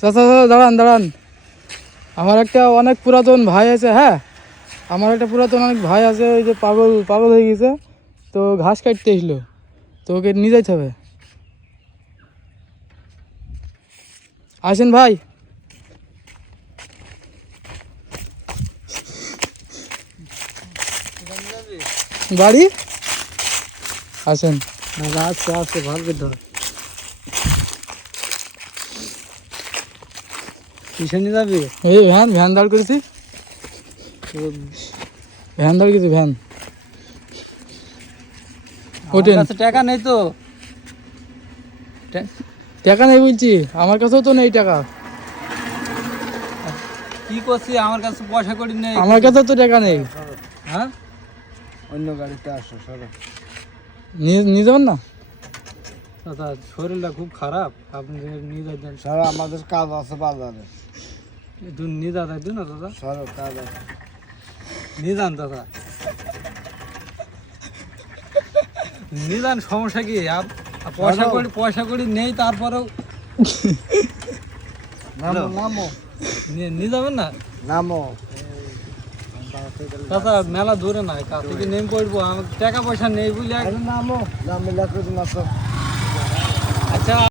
চাচা চাচা দাঁড়ান দাঁড়ান, আমার একটা অনেক পুরাতন ভাই আছে। হ্যাঁ, আমার একটা পুরাতন অনেক ভাই আছে, ওই যে পাগল পাগল হয়ে গেছে, তো ঘাস কাটতে এসলো, তো ওকে নিয়ে যাইতে হবে। আসেন ভাই। বাড়ি আসেন। আচ্ছা আচ্ছা ভালো ধর কিসে নিয়ে যাবি? এই ভ্যান ভ্যান দাঁড় করেছি, ভ্যান দাঁড় করেছি, ভ্যান। ওঠেন। কাছে টাকা নেই তো। টাকা নেই বলছি, আমার কাছেও তো নেই টাকা। কি করছি, আমার কাছে পয়সা করি নেই। আমার কাছেও তো টাকা নেই। হ্যাঁ, অন্য গাড়িতে আসো সরো। নিয়ে যাবেন না? দাদা শরীরটা খুব খারাপ, আপনি নিয়ে যাবেন। স্যার আমাদের কাজ আছে বাজারে। নিয়ে দাদা দিন না দাদা, স্যার কাজ আছে, নিয়ে যান দাদা, নিয়ে যান, সমস্যা কি? পয়সা করি নেই, তারপরেও নামো নামো নিয়ে যাবেন না নামো। দাদা। মেলা দূরে নাই, কাছ থেকে নেমে পড়বো, আমার টাকা পয়সা নেই বুঝলে। নামো নামিলা করে নাচো।